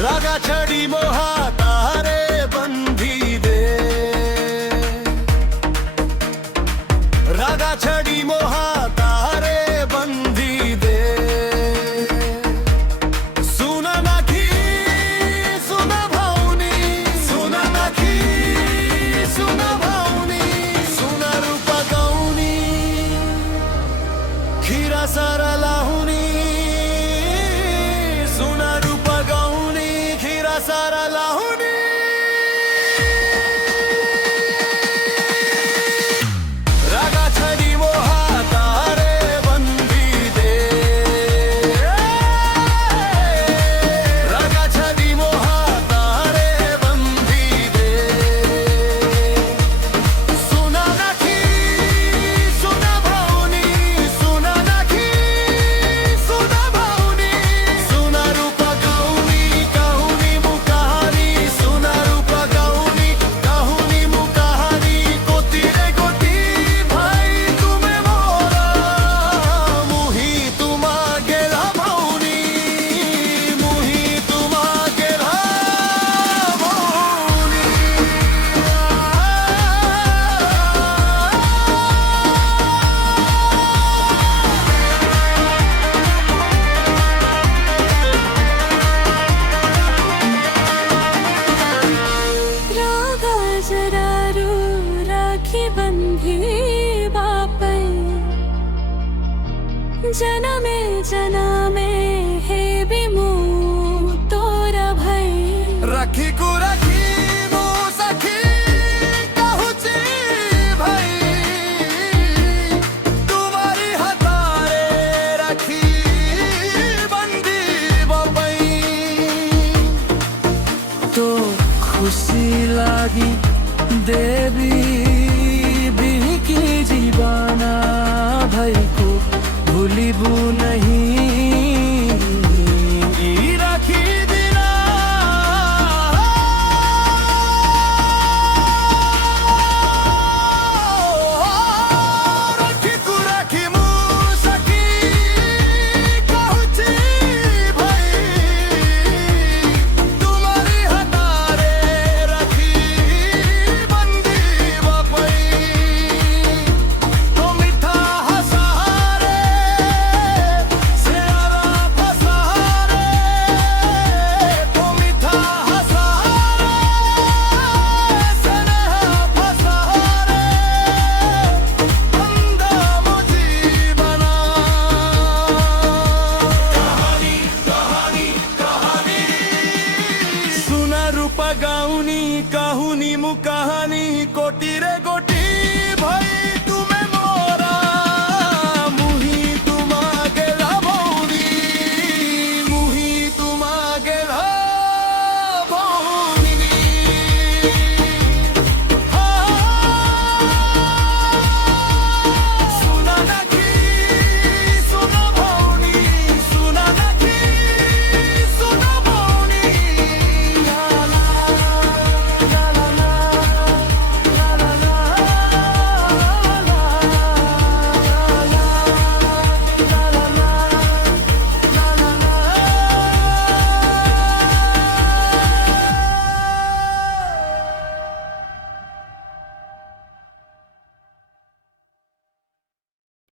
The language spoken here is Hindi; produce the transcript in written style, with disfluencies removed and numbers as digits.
रागा छड़ी मोहा तारे बंधी दे, रागा छड़ी मोहा तारे बंधी दे। सुना नाखी सुना भाऊनी, सुना नाखी सुना भाऊनी, सुना रूपा गाऊनी खीरा सारा लाहुनी, सुना रूपा गाऊनी खीरा सारा लाहुनी। रागा छड़ी मोहा तारे बंधी दे, रागा छड़ी मोहा तारे बंधी दे। सुना नाखी सुना भाऊनी, सुना नाखी सुना भाऊनी, सुना रूपा गाऊनी काहुनी मुकाहारी, सुना रूपा गाऊनी काहुनी मुकाहारी। गोती रे गोती भाई तुम्हें मोरा, मुही तुमा गेला भाऊनी, मुही तुमा गेला भाऊनी। रागा जरारू राखी बंधी बापै, जनमे जनमे हे बिमु तोरा भई। रखी को रखी मो सखी कहूची भाई, तुम्हारी हतारे रखी बंदी बपई। तो खुशी लागी देवी